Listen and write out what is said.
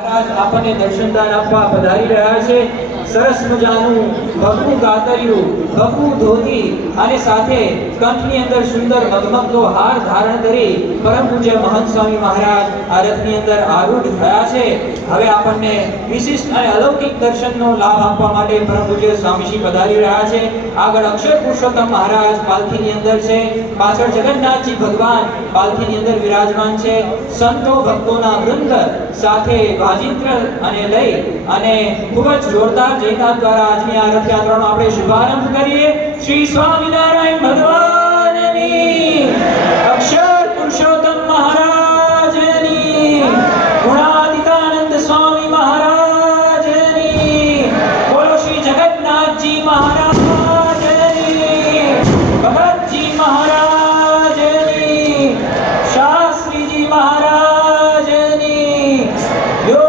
મહારાજ આપણને દર્શનદાન આપવા પધારી રહ્યા છે। સરસ મજાનું ભગવું ગાતરિયું, ભગવું ધોતી અને સાથે કંઠની અંદર સુંદર મગમગનો હાર ધારણ કરી પરમ પૂજ્ય મહંત સ્વામી મહારાજ આ રથની અંદર આરૂઢ થયા છે। હવે આપણને વિશિષ્ટ અને અલૌકિક દર્શનનો લાભ આપવા માટે પરમ પૂજ્ય સ્વામીજી પધારી રહ્યા છે। આગળ અક્ષર પુરુષોત્તમ મહારાજ પાલખીની અંદર છે, પાછળ જગન્નાથજી ભગવાન પાલખીની અંદર વિરાજમાન છે। સંતો ભક્તોના વૃંદ સાથે વાજિંત્ર અને લઈ અને ખૂબ જ જોરદાર જયનાદ દ્વારા આજની આ રથયાત્રાનો આપણે શુભારંભ કરીએ। શ્રી સ્વામિનારાયણ ભગવાનની